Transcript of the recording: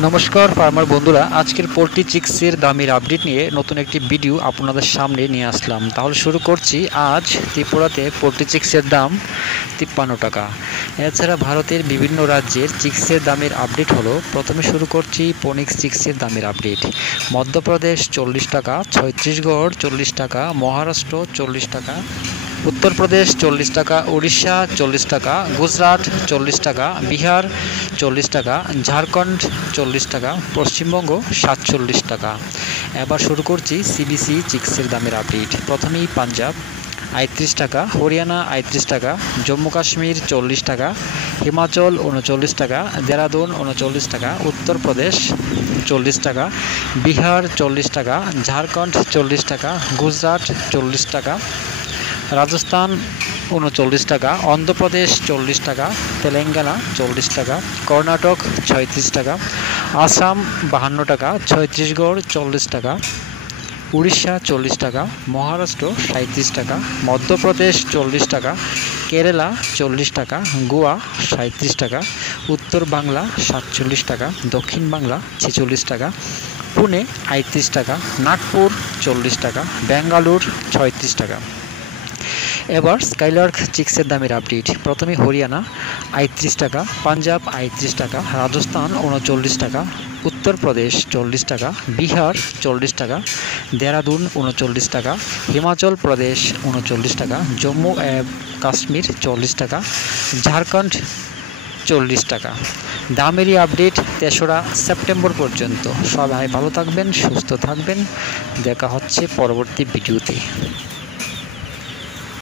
নমস্কার ফার্মার বন্ধুরা, আজকের পোল্ট্রি চিক্সের দামের আপডেট নিয়ে নতুন একটি ভিডিও আপনাদের সামনে নিয়ে আসলাম। তাহলে শুরু করছি। আজ ত্রিপুরাতে পোল্ট্রি চিক্সের দাম 53 টাকা। এছাড়া ভারতের বিভিন্ন রাজ্যের চিক্সের দামের আপডেট হলো। প্রথমে শুরু করছি ফোনিক্স চিক্সের দামের আপডেট। মধ্যপ্রদেশ 40 টাকা, ছত্তিশগড় 40 টাকা, মহারাষ্ট্র 40 টাকা, উত্তরপ্রদেশ 40 টাকা, উড়িষ্যা 40 টাকা, গুজরাট 40 টাকা, বিহার 40 টাকা, ঝাড়খণ্ড 40 টাকা, পশ্চিমবঙ্গ 47 টাকা। এবার শুরু করছি সিবিসি চিক্সের দামের আপডেট। প্রথমেই পাঞ্জাব 38 টাকা, হরিয়ানা 38 টাকা, জম্মু কাশ্মীর 40 টাকা, হিমাচল 39 টাকা, দেরাদুন 39 টাকা, উত্তরপ্রদেশ 40 টাকা, বিহার 40 টাকা, ঝাড়খণ্ড 40 টাকা, গুজরাট 40 টাকা, রাজস্থান 39 টাকা, অন্ধ্রপ্রদেশ 40 টাকা, তেলেঙ্গানা 40 টাকা, কর্ণাটক 36 টাকা, আসাম 52 টাকা, ছত্তিশগড় 40 টাকা, উড়িষ্যা 40 টাকা, মহারাষ্ট্র 37 টাকা, মধ্যপ্রদেশ 40 টাকা, কেরালা 40 টাকা, গোয়া 37 টাকা, উত্তর বাংলা 47 টাকা, দক্ষিণ বাংলা 46 টাকা, পুনে 38 টাকা, নাগপুর 40 টাকা, বেঙ্গালুর 36 টাকা। এবার স্কাইলার্ক চিক্সের দামের আপডেট। প্রথমে হরিয়ানা 38 টাকা, পাঞ্জাব 38 টাকা, রাজস্থান 39 টাকা, উত্তরপ্রদেশ 40 টাকা, বিহার 40 টাকা, দেরাদুন 39 টাকা, হিমাচল প্রদেশ 39 টাকা, জম্মু কাশ্মীর 40 টাকা, ঝাড়খণ্ড 40 টাকা। দামেরই আপডেট 3রা সেপ্টেম্বর পর্যন্ত। সবাই ভালো থাকবেন, সুস্থ থাকবেন। দেখা হচ্ছে পরবর্তী ভিডিওতে।